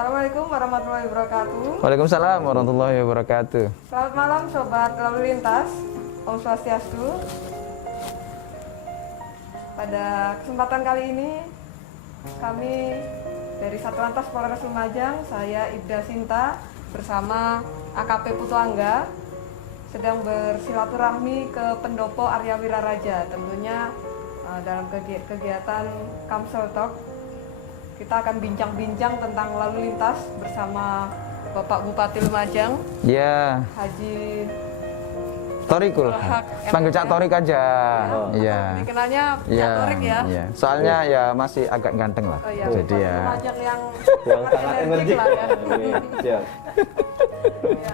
Assalamualaikum warahmatullahi wabarakatuh. Waalaikumsalam warahmatullahi wabarakatuh. Selamat malam Sobat Lalu Lintas, Om Swastiastu. Pada kesempatan kali ini, kami dari Satlantas Polres Lumajang, saya Ibda Sinta bersama AKP Putu Angga sedang bersilaturahmi ke Pendopo Arya Wiraraja. Tentunya dalam kegiatan Kamsel Talk, kita akan bincang-bincang tentang lalu lintas bersama Bapak Bupati Lumajang, Ya, Haji Thorikul. Hak, Panggil Cak Thorik aja. Iya. Dikenalnya Cak Iya. Thorik ya. Iya. Soalnya ya masih agak ganteng lah. Oh iya, Jadi Bupati ya. Lumajang yang sangat energik lah ya. Siap. Iya,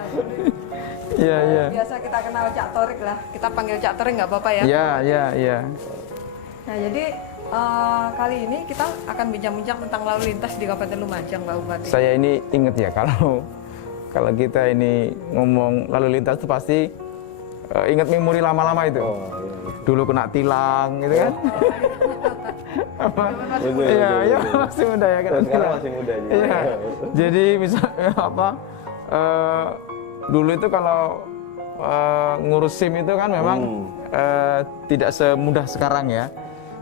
Iya, iya. biasa kita kenal Cak Thorik lah. Kita panggil Cak Thorik nggak apa-apa ya? Iya, iya, iya. Nah jadi kali ini kita akan bincang-bincang tentang lalu lintas di Kabupaten Lumajang, Pak Bupati. Saya ini inget ya kalau kita ini ngomong lalu lintas itu pasti ingat memori lama-lama itu. Oh, iya, betul. Dulu kena tilang gitu kan. Apa? Betul, Iya, betul, iya betul. masih muda ya kena Sekarang tilang. masih muda juga. Iya. Jadi misalnya apa? Dulu itu kalau ngurus SIM itu kan memang tidak semudah sekarang ya.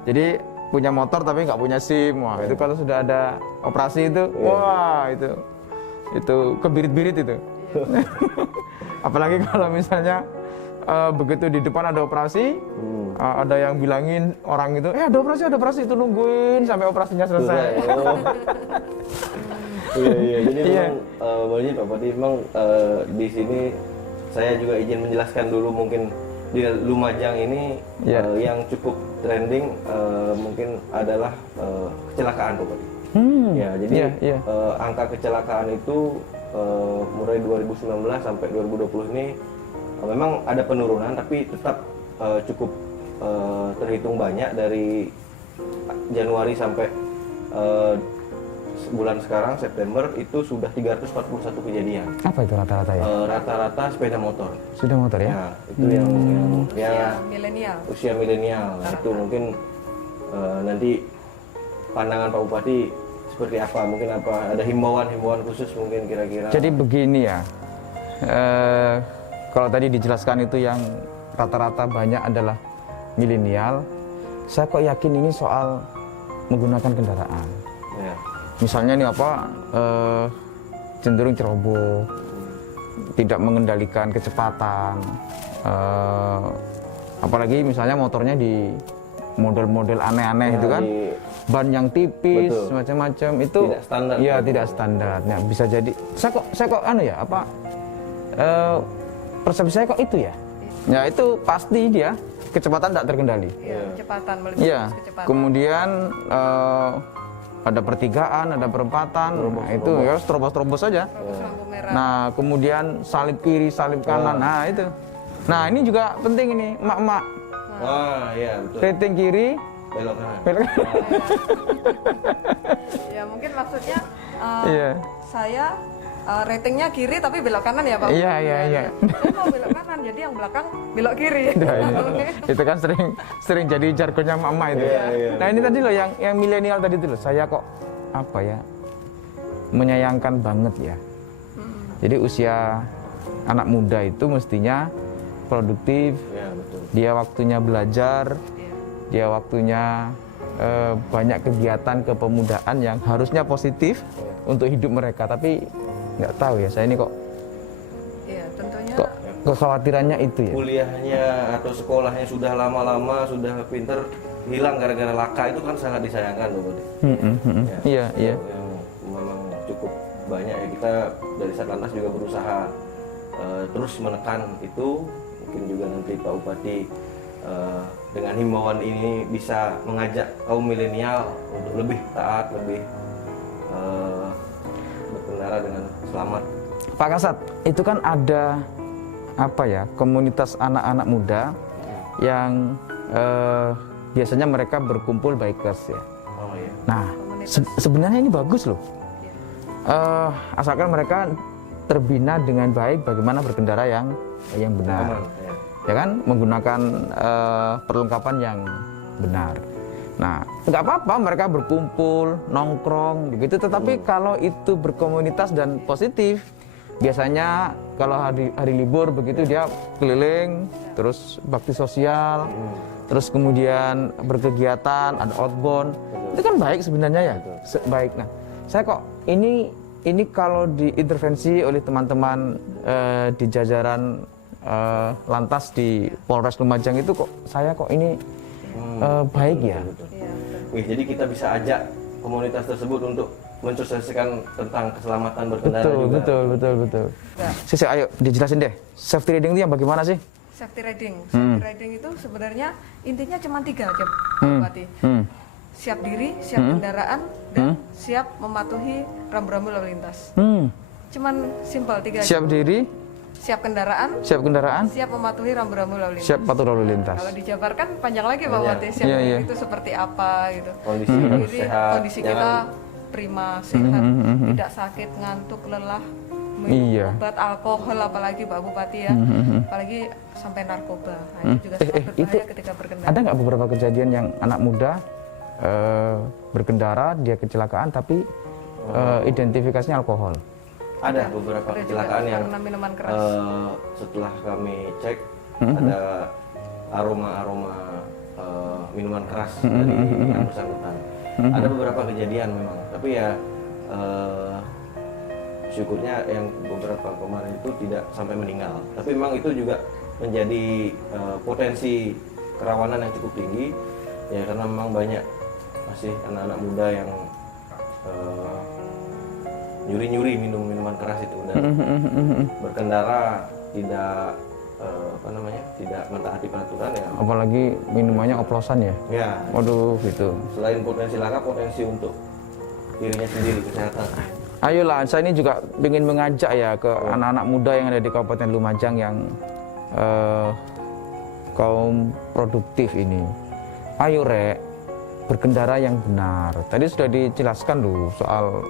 Jadi punya motor tapi nggak punya SIM, wah itu kalau sudah ada operasi itu, wah itu kebirit-birit itu. Apalagi kalau misalnya begitu di depan ada operasi, ada yang bilangin orang itu, ada operasi itu nungguin sampai operasinya selesai. Iya. Jadi Iya. memang bolehnya Pak Bupati memang di sini saya juga izin menjelaskan dulu mungkin di Lumajang ini yang cukup trending mungkin adalah kecelakaan Pak Bupati. Ya, jadi angka kecelakaan itu mulai 2019 sampai 2020 ini memang ada penurunan tapi tetap cukup terhitung banyak dari Januari sampai bulan sekarang September itu sudah 341 kejadian. Apa itu rata-rata ya? Rata-rata sepeda motor. Sudah motor ya? Nah, itu yang milenial. usia milenial. Nah, itu mungkin nanti pandangan Pak Bupati seperti apa? Mungkin apa ada himbauan khusus mungkin kira-kira. Jadi begini ya, kalau tadi dijelaskan itu yang rata-rata banyak adalah milenial. Saya kok yakin ini soal menggunakan kendaraan. Ya. Misalnya nih apa, cenderung ceroboh, tidak mengendalikan kecepatan, apalagi misalnya motornya di model-model aneh-aneh itu kan, ban yang tipis, macam-macam itu tidak standar. Iya, tidak standar. Nah, bisa jadi saya kok persepsi saya kok itu ya. Ya itu pasti dia kecepatan tidak terkendali. Iya, kecepatan melebihi Iya. kecepatan. Kemudian ada pertigaan, ada perempatan, nah, itu ya terobos-terobos saja. Terus lampu merah. Nah, kemudian salib kiri, salib kanan, nah itu. Nah, ini juga penting ini, emak-emak. Wah, iya betul. Rating kiri, Belok kanan. belok kanan. Ya mungkin maksudnya Iya. saya ratingnya kiri tapi belok kanan ya Pak? Iya. Saya mau belok kanan, jadi yang belakang belok kiri. Nah, itu kan sering jadi jargonnya emak-emak itu. Iya. Nah, ini tadi loh yang milenial tadi itu loh, saya kok apa ya? Menyayangkan banget ya. Jadi usia anak muda itu mestinya produktif, Ya, betul. dia waktunya belajar, dia waktunya banyak kegiatan kepemudaan yang harusnya positif untuk hidup mereka, tapi nggak tahu ya, saya ini kok Tentunya kekhawatirannya itu ya. Kuliahnya atau sekolahnya sudah lama-lama sudah pinter hilang gara-gara laka itu kan sangat disayangkan Pak Bupati. Iya. Yang memang cukup banyak ya, kita dari Satlantas juga berusaha terus menekan itu. Mungkin juga nanti Pak Bupati dengan himbauan ini bisa mengajak kaum milenial untuk lebih taat, lebih berkendara dengan selamat. Pak Kasat, itu kan ada komunitas anak-anak muda yang biasanya mereka berkumpul bikers ya. Oh iya. Nah, sebenarnya ini bagus loh. Asalkan mereka terbina dengan baik bagaimana berkendara yang benar. Aman, ya. Ya kan, menggunakan perlengkapan yang benar. Nah, nggak apa-apa mereka berkumpul, nongkrong, begitu. Tetapi kalau itu berkomunitas dan positif, biasanya kalau hari libur begitu dia keliling, terus bakti sosial, terus kemudian berkegiatan, ada outbound, itu kan baik sebenarnya ya, baik. Nah, saya kok ini kalau diintervensi oleh teman-teman di jajaran lantas di Polres Lumajang itu kok saya kok ini baik ya. Wih, jadi kita bisa ajak komunitas tersebut untuk mensosialisasikan tentang keselamatan berkendara juga. Betul. Sisi, ayo dijelasin deh. Safety riding itu yang bagaimana sih? Safety riding. Safety riding itu sebenarnya intinya cuma 3 aja, Pak Bupati. Siap diri, siap kendaraan, dan siap mematuhi rambu-rambu lalu lintas. Cuman simpel 3 aja. Siap diri, siap kendaraan, siap mematuhi rambu-rambu lalu lintas. siap patuh lalu lintas. Kalau dijabarkan panjang lagi Pak Bupati. Siap Iya. itu seperti apa gitu. Kondisi Diri, sehat, kondisi kita prima, sehat, tidak sakit, ngantuk, lelah, Iya. minum obat, alkohol, apalagi Pak Bupati ya, apalagi sampai narkoba. Nah, itu juga sangat berbahaya ketika berkendara. Ada nggak beberapa kejadian yang anak muda berkendara dia kecelakaan tapi identifikasinya alkohol? Ada beberapa Ada juga kecelakaan yang karena minuman keras. setelah kami cek ada aroma minuman keras dari yang bersangkutan. Ada beberapa kejadian memang, tapi ya syukurnya yang beberapa kemarin itu tidak sampai meninggal. Tapi memang itu juga menjadi potensi kerawanan yang cukup tinggi ya, karena memang banyak masih anak-anak muda yang nyuri-nyuri minum minuman keras itu dan berkendara tidak tidak mentaati peraturan ya. Apalagi minumannya oplosan ya? Ya, Waduh, gitu. selain potensi laka, potensi untuk dirinya sendiri, kesehatan. Ayolah, saya ini juga ingin mengajak ya ke anak-anak muda yang ada di Kabupaten Lumajang yang kaum produktif ini. Ayo Rek, berkendara yang benar. Tadi sudah dijelaskan loh soal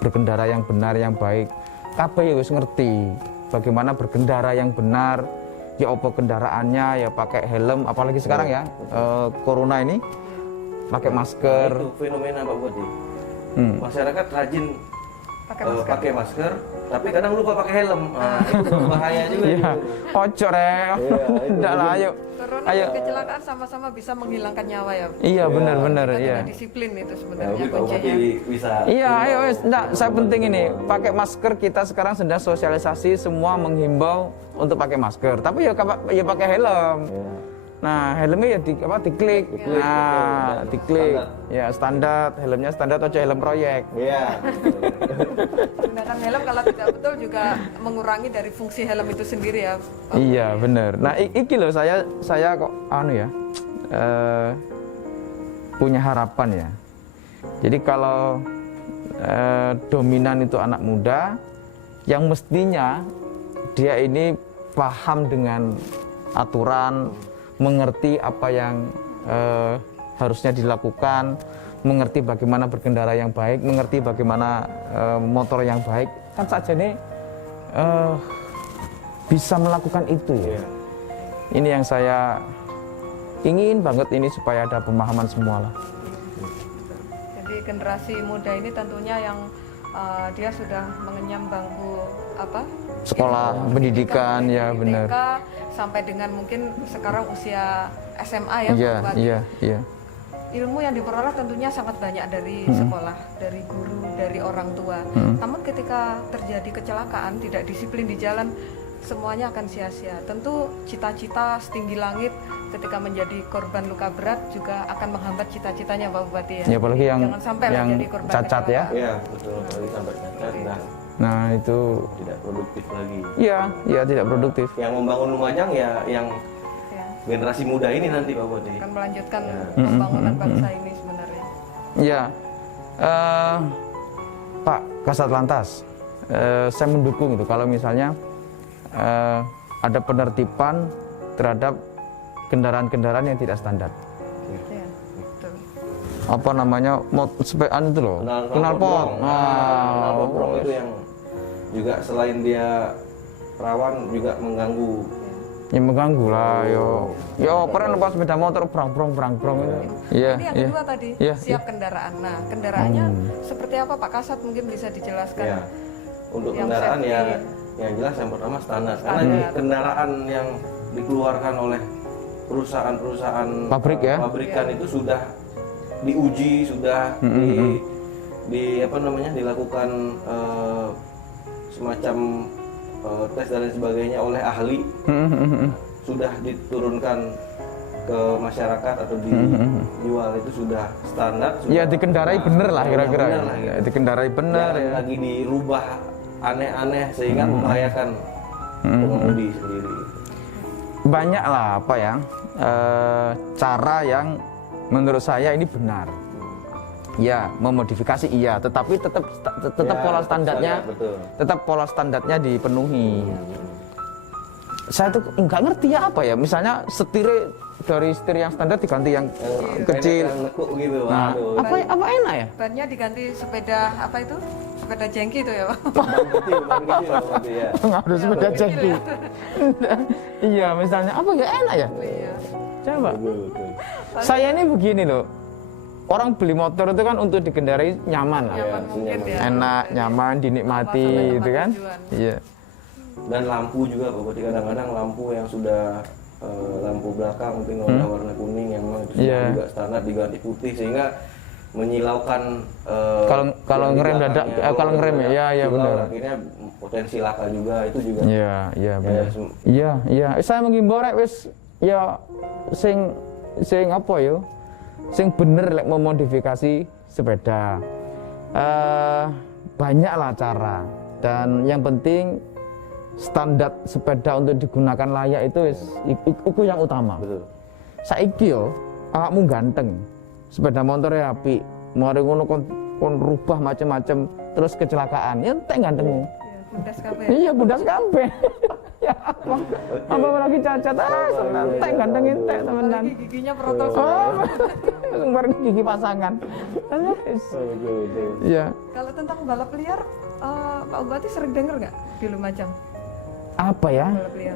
berkendara yang benar, yang baik. Kabeh ya wis ngerti bagaimana berkendara yang benar. Ya apa kendaraannya, ya pakai helm, apalagi sekarang ya corona ini pakai masker. Itu fenomena Pak Bupati. Masyarakat rajin pakai masker, tapi kadang lupa pakai helm. Nah, itu bahaya juga. Iya, ojo Rek. Enggak lah, ayo. Corona dan kecelakaan sama-sama bisa menghilangkan nyawa ya. Iya, benar-benar Kita iya. juga disiplin itu Ya, sebenarnya Pak Bupati kuncinya. bisa. Iya, ayo wes. Enggak, saya penting ini. Pakai masker, kita sekarang sedang sosialisasi semua menghimbau untuk pakai masker. Tapi ya pakai helm. Ya. Nah, helmnya ya diklik. Nah, diklik. Ya, standar. Helmnya standar atau helm proyek. Iya. Menggunakan helm kalau tidak betul juga mengurangi dari fungsi helm itu sendiri ya. Iya, benar. Nah, iki loh saya kok punya harapan ya. Jadi kalau dominan itu anak muda yang mestinya dia ini paham dengan aturan, mengerti apa yang harusnya dilakukan, mengerti bagaimana berkendara yang baik, mengerti bagaimana motor yang baik, kan saja nih bisa melakukan itu ya. Ini yang saya ingin banget ini supaya ada pemahaman semua lah. Jadi generasi muda ini tentunya yang dia sudah mengenyam bangku Sekolah, pendidikan, ya dari benar. TK sampai dengan mungkin sekarang usia SMA ya. Iya, Pak Bupati. iya. Ilmu yang diperoleh tentunya sangat banyak dari sekolah, dari guru, dari orang tua. Namun ketika terjadi kecelakaan, tidak disiplin di jalan, semuanya akan sia-sia. Tentu cita-cita setinggi langit ketika menjadi korban luka berat juga akan menghambat cita-citanya Pak Bupati ya. Ya apalagi yang Jangan sampai lah yang jadi korban cacat ya. kecelakaan. Iya, betul. Kali sampai cacat dan Nah, itu tidak produktif lagi. iya tidak produktif. Yang membangun Lumajang ya yang Ya, generasi muda ini nanti Pak Bupati. akan melanjutkan pembangunan bangsa ini sebenarnya. Ya, Pak Kasat Lantas, saya mendukung itu kalau misalnya ada penertiban terhadap kendaraan-kendaraan yang tidak standar. Ya, betul. Apa namanya, sepedaan itu loh, knalpot. Knalpot itu yang juga selain dia rawan juga mengganggu Ya mengganggu lah, yo keren pas sepeda motor brang-brong itu. Iya, Ini yang iya. kedua tadi, Iya, siap kendaraan. Nah, kendaraannya seperti apa Pak Kasat mungkin bisa dijelaskan? Ya, untuk Yang kendaraan safety. ya yang jelas yang pertama standar. Karena Standar. ini kendaraan yang dikeluarkan oleh perusahaan-perusahaan Pabrik ya? pabrikan itu sudah diuji, sudah di apa namanya dilakukan semacam tes dan lain sebagainya oleh ahli, sudah diturunkan ke masyarakat atau dijual itu sudah standar. Ya sudah- dikendarai bener lah Sudah kira-kira. bener lah, gitu. Ya, dikendarai bener Jangan ya. lagi dirubah aneh-aneh sehingga membahayakan pengemudi sendiri. Banyak lah apa ya cara yang menurut saya ini benar. Ya, memodifikasi iya, tetapi tetap Ya, pola standarnya, betul. tetap pola standarnya dipenuhi. Saya tuh nggak ngerti ya apa ya, misalnya dari setir yang standar diganti yang kecil. Yang nekuk gitu. Nah, Waduh. apa enak ya? Bannya diganti sepeda apa itu? Sepeda jengki itu ya Pak? Ban kecil berarti ya. Nggak harus sepeda kecil jengki. ya. Iya, misalnya apa ya enak ya? Iya. Coba. Betul. Saya ini begini loh. Orang beli motor itu kan untuk dikendarai nyaman lah. Nyaman mungkin ya. Enak, nyaman, dinikmati Sampai gitu kan. tujuan. Iya. Dan lampu juga Pak Budi, kadang-kadang lampu yang sudah lampu belakang mungkin warna kuning yang memang itu sudah Iya. juga standar diganti putih sehingga menyilaukan Kalau yang di ngerem dadak, belakangnya. kalau ngerem ya, iya Silau, benar. akhirnya potensi laka juga itu juga. Iya, iya benar. sem- Iya, iya. Saya menghimbau rek wis ya sing apa yo? Sing bener lek memodifikasi sepeda. Banyaklah cara dan yang penting standar sepeda untuk digunakan layak itu itu yang utama. Betul. Saiki yo awakmu ganteng. Sepeda motornya apik. Mari ngono kon rubah macam-macam terus kecelakaan. Ya entek gantengmu. Iya, bundas kabeh. Iya bundas kabeh. Ya apa lagi cacat entek ganteng entek temenan. Apalagi giginya protol. Oh, kemarin gigi pasangan. Betul. Iya. Kalau tentang balap liar, Pak Bupati sering dengar nggak di Lumajang? Apa ya? Balap liar.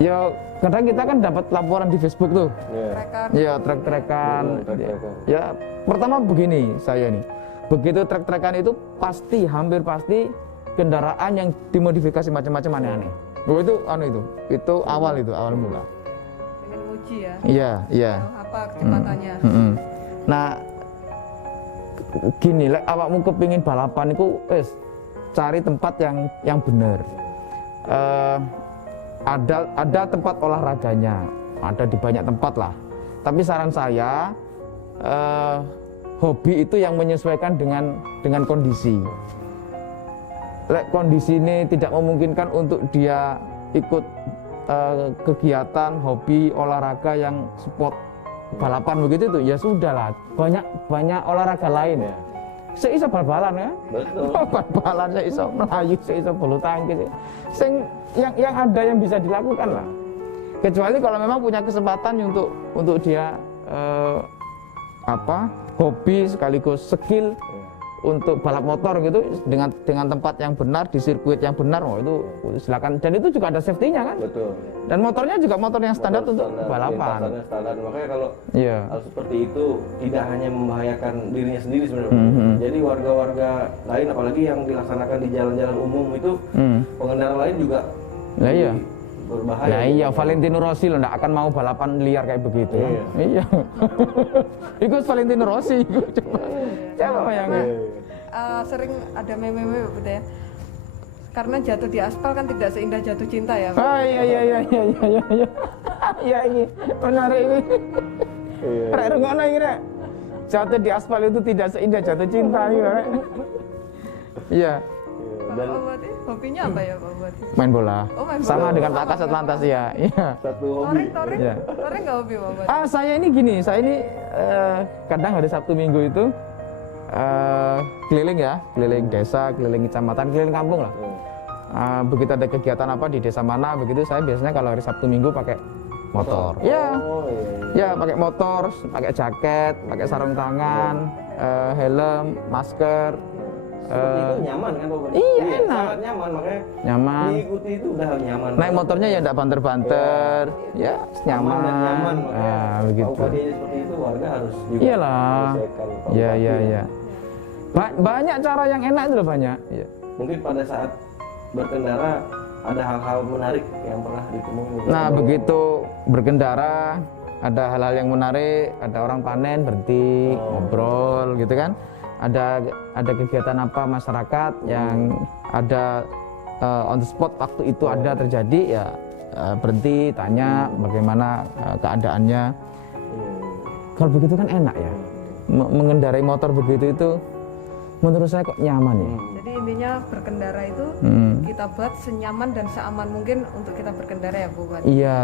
Ya kadang kita kan dapat laporan di Facebook tuh. Iya. Trekan. Ya trek-trekan. Trek-trekan. Ya pertama begini saya nih. Begitu trek-trekan itu pasti hampir pasti kendaraan yang dimodifikasi macam-macam aneh-aneh. Oh, itu awal mula. Pengen uji ya. Iya, iya. Apa kecepatannya? Nah, gini, lek awakmu kepingin balapan itu, cari tempat yang benar. Ada tempat olahraganya, ada di banyak tempat lah. Tapi saran saya, hobi itu yang menyesuaikan dengan kondisi. Lek kondisi ini tidak memungkinkan untuk dia ikut kegiatan hobi olahraga yang sport balapan begitu tuh, ya sudahlah, banyak olahraga lain ya. Saya iso bal-balan ya. Betul. Bal-balan saya iso melayu, saya iso bulu tangkis. Yang ada yang bisa dilakukan lah. Kecuali kalau memang punya kesempatan untuk dia hobi sekaligus skill untuk balap motor gitu dengan tempat yang benar di sirkuit yang benar, itu silakan. Dan itu juga ada safety-nya kan. Betul. Dan motornya juga motor yang standar untuk balapan. Lintasannya standar. Makanya kalau Iya. hal seperti itu tidak hanya membahayakan dirinya sendiri sebenarnya. Jadi warga-warga lain apalagi yang dilaksanakan di jalan-jalan umum itu pengendara lain juga Lah iya. berbahaya. Lah iya, Valentino Rossi loh nggak akan mau balapan liar kayak begitu. Iya. Itu Valentino Rossi. Coba bayangin. Sering ada meme-meme betul ya. Karena jatuh di aspal kan tidak seindah jatuh cinta ya. Pak? Oh iya. Iya ini menarik ini. Rek rungono iki rek. Jatuh di aspal itu tidak seindah jatuh cinta gitu rek. Iya. Pak Bupati, hobinya apa ya Pak Bupati? Main bola. Oh, main bola. Sama dengan Pak Sama Kasat dengan lantas ya. Iya. Satu hobi. Toring, Iya. toring nggak hobi Pak Bupati? Saya ini gini, saya ini kadang hari Sabtu Minggu itu keliling ya, keliling desa, keliling kecamatan, keliling kampung lah. Begitu ada kegiatan apa di desa mana, begitu saya biasanya kalau hari Sabtu Minggu pakai motor. Ya, Oh iya. ya pakai motor, pakai jaket, pakai sarung tangan, helm, masker, seperti itu nyaman kan Pak Bupati? Iya, enak. Sangat nyaman, makanya Nyaman. diikuti itu udah nyaman. Naik motornya ya enggak banter-banter, ya nyaman. Aman dan nyaman, makanya Ah, begitu. Pak Bupati aja seperti itu, warga harus juga Iyalah. menyelesaikan Pak Ya, Bupati. ya, ya. Banyak cara yang enak itu loh, banyak. Ya. Mungkin pada saat berkendara ada hal-hal menarik yang pernah ditemui. Nah, begitu berkendara ada hal-hal yang menarik, ada orang panen berhenti ngobrol gitu kan. Ada kegiatan apa masyarakat yang ada on the spot waktu itu ada terjadi ya berhenti tanya bagaimana keadaannya. Kalau begitu kan enak ya. Mengendarai motor begitu itu menurut saya kok nyaman ya. Jadi intinya berkendara itu kita buat senyaman dan seaman mungkin untuk kita berkendara ya Bu Bupati. Iya.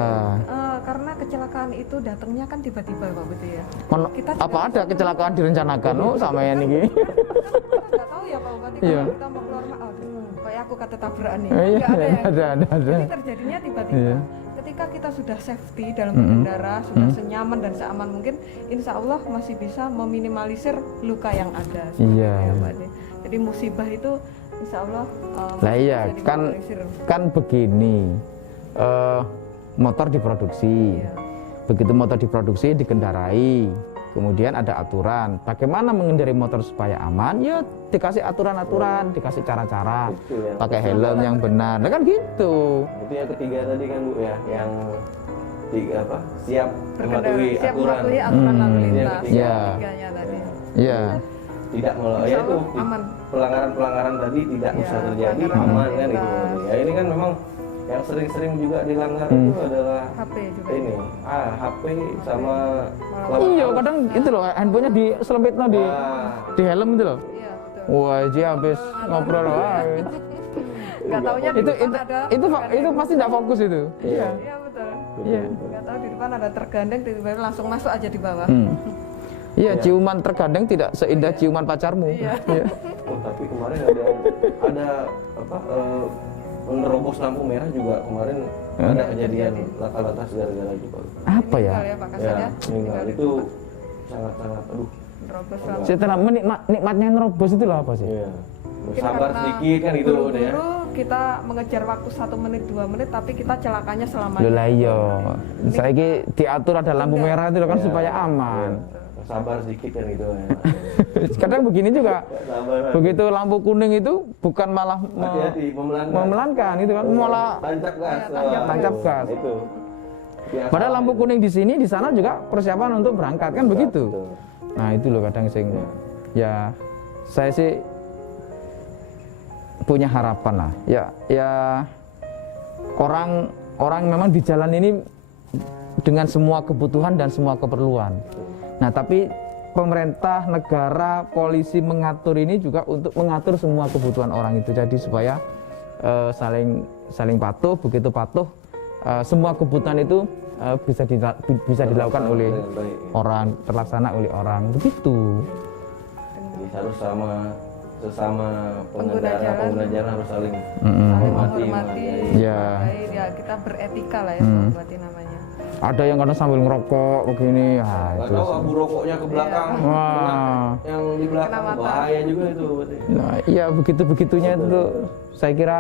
Karena kecelakaan itu datangnya kan tiba-tiba Pak Bupati ya. Kita Apa ada kecelakaan direncanakan sama yang ini? Kita nggak tahu ya Pak Bupati Iya. kalau kita mau keluar kayak aku kata tabrakan nih. Iya, Nggak ada ya. ada. Jadi terjadinya tiba-tiba. Iya. Ketika kita sudah safety dalam berkendara, sudah senyaman dan seaman mungkin, insya Allah masih bisa meminimalisir luka yang ada. Iya. Ya, Pak De. Jadi musibah itu insya Allah Lah iya, bisa kan diminimalisir. begini. Motor diproduksi. Iya. Begitu motor diproduksi dikendarai. Kemudian ada aturan. Bagaimana mengendarai motor supaya aman? Ya dikasih aturan-aturan, dikasih cara-cara. Itu ya. Pakai helm yang benar. Nah kan gitu. Itu yang ketiga tadi kan Bu ya, yang tiga apa? Siap Berkendara, mematuhi siap aturan. mematuhi aturan lalu Yang lintas. ketiga. Iya. Tiganya tadi. Iya. Tidak Insya ya itu Allah aman. pelanggaran-pelanggaran tadi tidak Iya, bisa terjadi, pelanggaran aman lalu kan itu. lintas. Ya ini kan memang yang sering-sering juga dilanggar itu adalah HP juga. ini HP sama Iya, kadang itu loh handphonenya di selempitnya di helm itu loh. Iya betul. Wah, dia habis ngobrol wah. Nggak taunya di itu depan ada itu pasti tidak fokus itu. Iya. Iya betul. Iya. Nggak tahu di depan ada tergandeng tiba-tiba langsung masuk aja di bawah. Iya, ciuman terkadang tidak seindah ciuman pacarmu. Iya. Oh, tapi kemarin ada apa menerobos lampu merah juga kemarin ada kejadian laka lantas gara-gara itu Pak. Apa ya? Meninggal ya Pak Kasad ya. meninggal itu sangat-sangat aduh. Terobos lampu. Setelah nikmatnya nerobos itu lah apa sih? Iya. Mungkin Sabar karena sedikit kan itu udah ya. Dulu kita mengejar waktu 1 menit 2 menit tapi kita celakanya selama Loh lah iya. Saya diatur ada lampu merah itu loh kan Iya. supaya aman. Sabar sedikit kan gitu ya. Kadang begini juga. Sabar. Begitu lampu kuning itu bukan malah Hati-hati memelankan. memelankan itu kan malah Tancap gas. tancap gas. Itu. Biasa. padahal lampu kuning di sini di sana juga persiapan untuk berangkat kan begitu. Betul. Nah, itu loh kadang sing ya saya sih punya harapan lah. Ya orang memang di jalan ini dengan semua kebutuhan dan semua keperluan. Nah, tapi pemerintah, negara, polisi mengatur ini juga untuk mengatur semua kebutuhan orang itu. Jadi supaya saling patuh, begitu patuh semua kebutuhan itu bisa dilakukan oleh Dengan baik. orang, terlaksana oleh orang. Begitu. Jadi harus sesama Pengguna jalan. pengguna jalan harus saling saling menghormati, menghormati. Ya. Baik, ya kita beretika lah ya berarti namanya. Ada yang kadang sambil ngerokok begini. Nggak Itu. tahu abu rokoknya ke belakang. Wah. Yang di belakang Kena mata. bahaya juga itu berarti. Nah, iya begitu-begitunya itu saya kira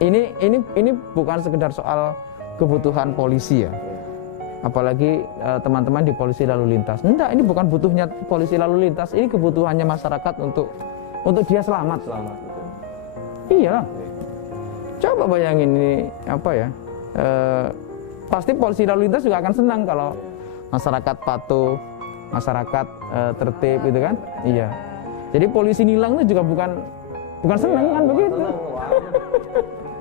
ini bukan sekedar soal kebutuhan polisi ya. Apalagi teman-teman di polisi lalu lintas. Enggak, ini bukan butuhnya polisi lalu lintas, ini kebutuhannya masyarakat untuk dia selamat. Selamat. Betul. Iya. Coba bayangin ini apa ya? Pasti polisi lalu lintas juga akan senang kalau masyarakat patuh, masyarakat tertib gitu kan? Iya. Jadi polisi nilang itu juga bukan senang kan begitu? Senang, wah.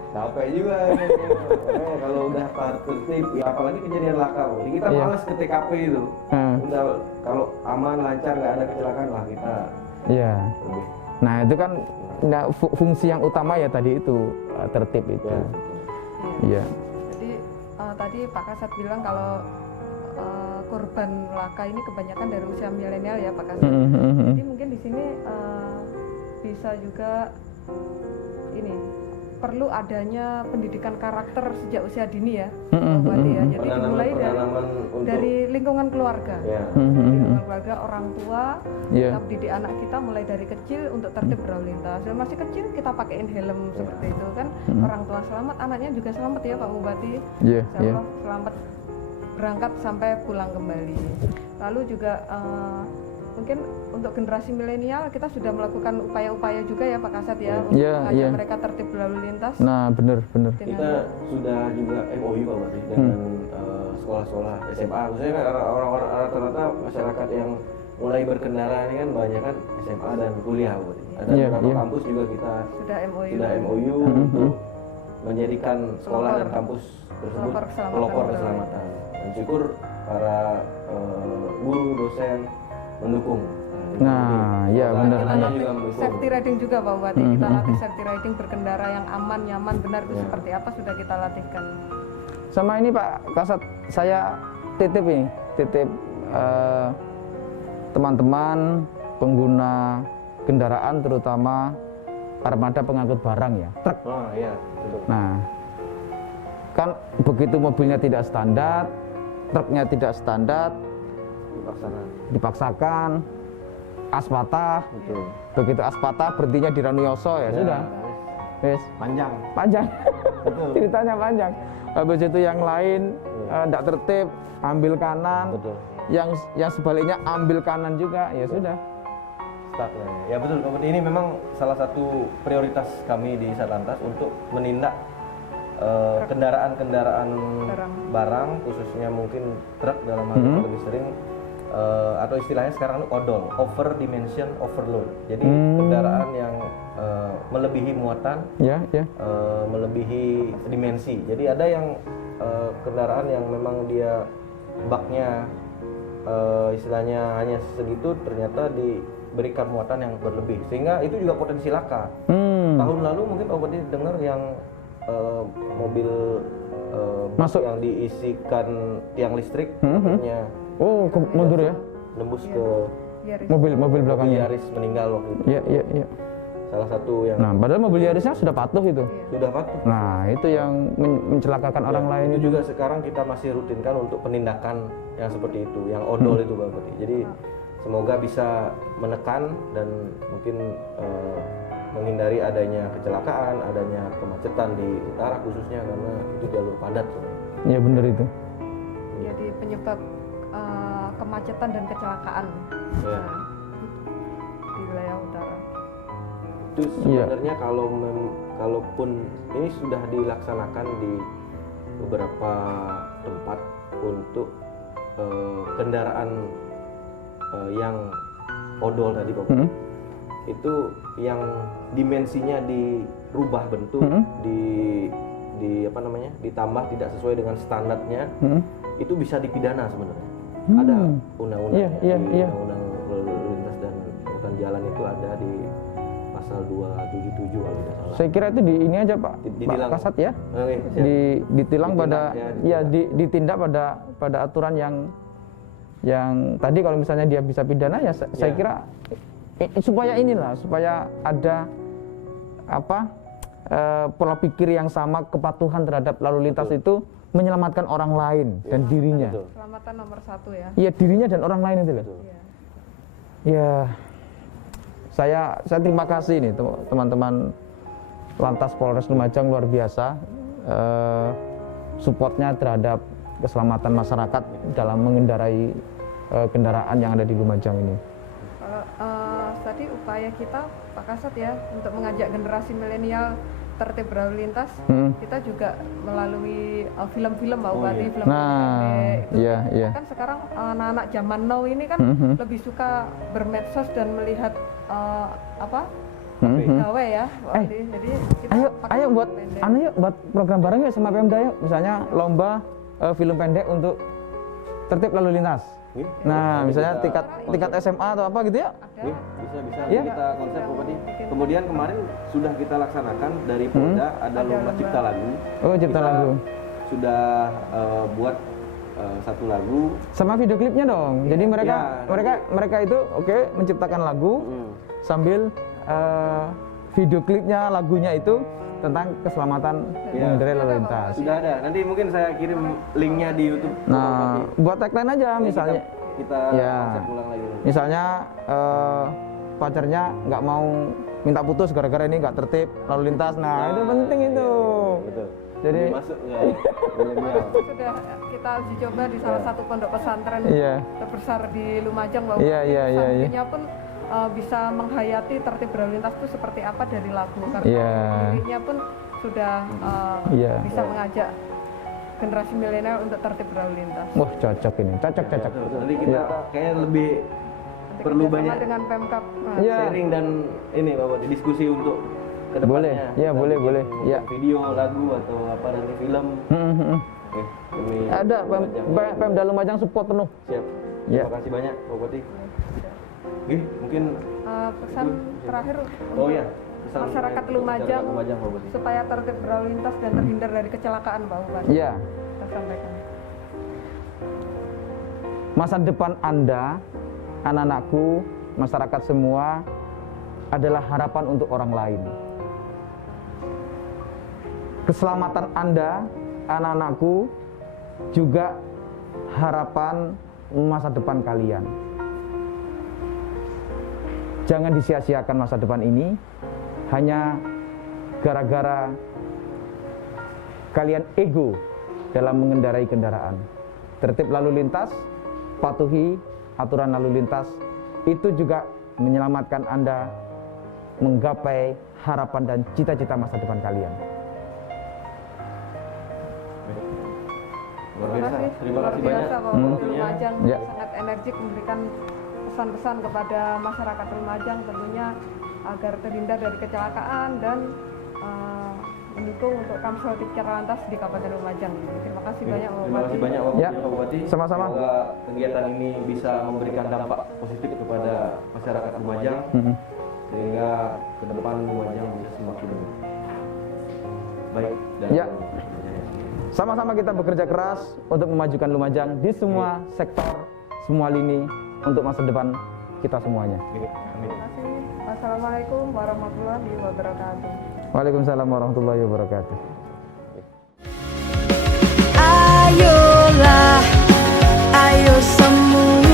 Capek juga ini. Kalau udah tertib, ya apalagi kejadian laka. Jadi kita Iya. malas ke TKP itu. Udah kalau aman lancar nggak ada kecelakaan lah kita Iya. lebih. Nah itu kan fungsi yang utama ya tadi itu tertib itu. Ya. Iya. Jadi tadi Pak Kasat bilang kalau korban laka ini kebanyakan dari usia milenial ya Pak Kasat. Jadi mungkin di sini bisa juga ini perlu adanya pendidikan karakter sejak usia dini ya, Pak Bupati ya. Jadi dimulai dari lingkungan keluarga, lingkungan keluarga, orang tua, kita didik anak kita mulai dari kecil untuk tertib berlalu lintas. Dan masih kecil kita pakein helm seperti itu kan, orang tua selamat, anaknya juga selamat ya Pak Bupati, selamat berangkat sampai pulang kembali. Lalu juga mungkin untuk generasi milenial kita sudah melakukan upaya-upaya juga ya Pak Kasat ya, untuk mengajak mereka tertib berlalu lintas. Nah benar. Kita sudah juga MOU Pak Bupati dengan sekolah-sekolah SMA, khususnya kan orang-orang rata-rata masyarakat yang mulai berkendara ini kan banyak kan SMA dan kuliah Pak Bupati. Ada beberapa kampus juga kita sudah MOU untuk menjadikan sekolah dan kampus tersebut pelopor keselamatan. Dan syukur para guru, dosen mendukung. Nah, ya benar. Safety riding juga Pak Bupati, kita latih safety riding berkendara yang aman, nyaman, benar itu seperti apa sudah kita latihkan. Sama ini Pak Kasat, saya titip teman-teman pengguna kendaraan terutama armada pengangkut barang ya, truk. Oh iya, betul. Nah, kan begitu mobilnya tidak standar, truknya tidak standar, dipaksakan aspata, begitu aspata berhentinya di Ranuyoso ya sudah, panjang, ceritanya panjang. Habis itu yang lain tidak tertib, ambil kanan, yang sebaliknya ambil kanan juga, ya sudah. Ya betul, ini memang salah satu prioritas kami di Satlantas untuk menindak kendaraan-kendaraan barang, khususnya mungkin truk dalam hal ini lebih sering, atau istilahnya sekarang odol, over dimension overload. Jadi kendaraan yang melebihi muatan, melebihi dimensi. Jadi ada yang kendaraan yang memang dia baknya istilahnya hanya segitu, ternyata diberikan muatan yang berlebih, sehingga itu juga potensi laka. Tahun lalu mungkin Pak Bupati dengar yang mobil masuk yang diisikan tiang listrik, akhirnya mundur ya, nembus ke mobil belakangnya. Yaris meninggal waktu itu. Iya. Salah satu yang. Nah, padahal mobil Yarisnya sudah patuh itu. Sudah patuh. Nah, itu yang mencelakakan orang lain. Itu juga sekarang kita masih rutinkan untuk penindakan yang seperti itu, yang odol itu Pak Bupati. Jadi semoga bisa menekan dan mungkin menghindari adanya kecelakaan, adanya kemacetan di utara khususnya karena itu jalur padat. Iya benar itu. Jadi penyebab kemacetan dan kecelakaan di wilayah utara. Itu sebenarnya kalaupun ini sudah dilaksanakan di beberapa tempat untuk kendaraan yang odol tadi Pak Bupati, itu yang dimensinya dirubah bentuk, ditambah tidak sesuai dengan standarnya, itu bisa dipidana sebenarnya. Ada undang-undang undang-undang lalu lintas dan angkutan jalan itu ada di pasal 277 kalau tidak salah. Saya kira itu di ini aja Pak Kasat ya, ditilang pada ditindak pada aturan yang tadi kalau misalnya dia bisa pidana ya saya kira supaya ada pola pikir yang sama, kepatuhan terhadap lalu lintas itu menyelamatkan orang lain dan dirinya. Keselamatan nomor 1 ya. Iya, dirinya dan orang lain itu loh. Ya, saya terima kasih nih teman-teman Lantas Polres Lumajang, luar biasa supportnya terhadap keselamatan masyarakat dalam mengendarai kendaraan yang ada di Lumajang ini. Kalau tadi upaya kita Pak Kasat ya untuk mengajak generasi milenial tertib berlalu lintas, kita juga melalui film-film Pak Bupati, film pendek. Kan sekarang anak-anak zaman now ini kan lebih suka bermedsos dan melihat gawe ya, Pak Bupati. Jadi kita ayo buat program bareng yuk sama Pemda yuk, misalnya lomba film pendek untuk tertib lalu lintas. Nah, misalnya tingkat SMA atau apa gitu ya? Bisa kita konsep Bupati. Kemudian kemarin sudah kita laksanakan dari Polda ada lomba cipta lagu. Oh, cipta lagu. Sudah buat satu lagu sama video klipnya dong. Jadi mereka itu menciptakan lagu sambil video klipnya lagunya itu tentang keselamatan Iya. mengendarai lalu lintas. Sudah ada. Nanti mungkin saya kirim linknya di YouTube. Nah, buat tagline aja misalnya. Kita Ya. cek ulang lagi. Misalnya pacarnya nggak mau minta putus gara-gara ini nggak tertib lalu lintas. Nah, itu penting itu. Betul. Jadi Masuk ya. Milenial. Sudah kita uji coba di salah satu pondok pesantren Iya. terbesar di Lumajang, Pak. Iya, iya, iya, iya. Santrinya pun bisa menghayati tertib berlalu lintas itu seperti apa dari lagu, karena Iya. liriknya pun sudah Iya. bisa mengajak generasi milenial untuk tertib berlalu lintas. wah cocok ini, cocok. Betul. Nanti kita Iya. kayaknya lebih Nanti perlu kerjasama banyak dengan Pemkab. Nah, Iya. sharing dan ini Pak Budi, diskusi untuk kedepannya. Boleh. Iya, Kita boleh, bikin boleh. mungkin Iya. Video, lagu atau apa nanti film. Oke, demi Ada Lumajang. Pemda Lumajang support penuh. Siap. Iya. Terima kasih banyak Pak Budi. Oke, mungkin pesan terakhir oh untuk ya, pesan masyarakat untuk Lumajang masyarakat Lumajang Pak Budi. supaya tertib berlalu lintas dan terhindar dari kecelakaan, Pak Bupati. Iya. Kita sampaikan. Masa depan Anda, anak-anakku, masyarakat semua adalah harapan untuk orang lain. Keselamatan Anda, anak-anakku, juga harapan masa depan kalian. Jangan disia-siakan masa depan ini hanya gara-gara kalian ego dalam mengendarai kendaraan. Tertib lalu lintas, patuhi aturan lalu lintas, itu juga menyelamatkan Anda menggapai harapan dan cita-cita masa depan kalian. Luar biasa. Terima luar kasih biasa banyak Pak Bupati waktunya. Lumajang Ya. sangat energik memberikan pesan-pesan kepada masyarakat Lumajang tentunya agar terhindar dari kecelakaan dan mendukung untuk Kamsel Tikar Lantas di Kabupaten Lumajang. Terima kasih banyak Pak Terima Bupati. kasih banyak Ya. Pak Bupati. Sama-sama. Semoga kegiatan ini bisa memberikan dampak positif kepada masyarakat Lumajang sehingga ke depan Lumajang bisa semakin baik dan Ya. Sama-sama kita bekerja keras untuk memajukan Lumajang di semua sektor, semua lini untuk masa depan kita semuanya. Amin. Terima kasih. Wassalamualaikum warahmatullahi wabarakatuh. Waalaikumsalam warahmatullahi wabarakatuh. Ayolah, ayo semua.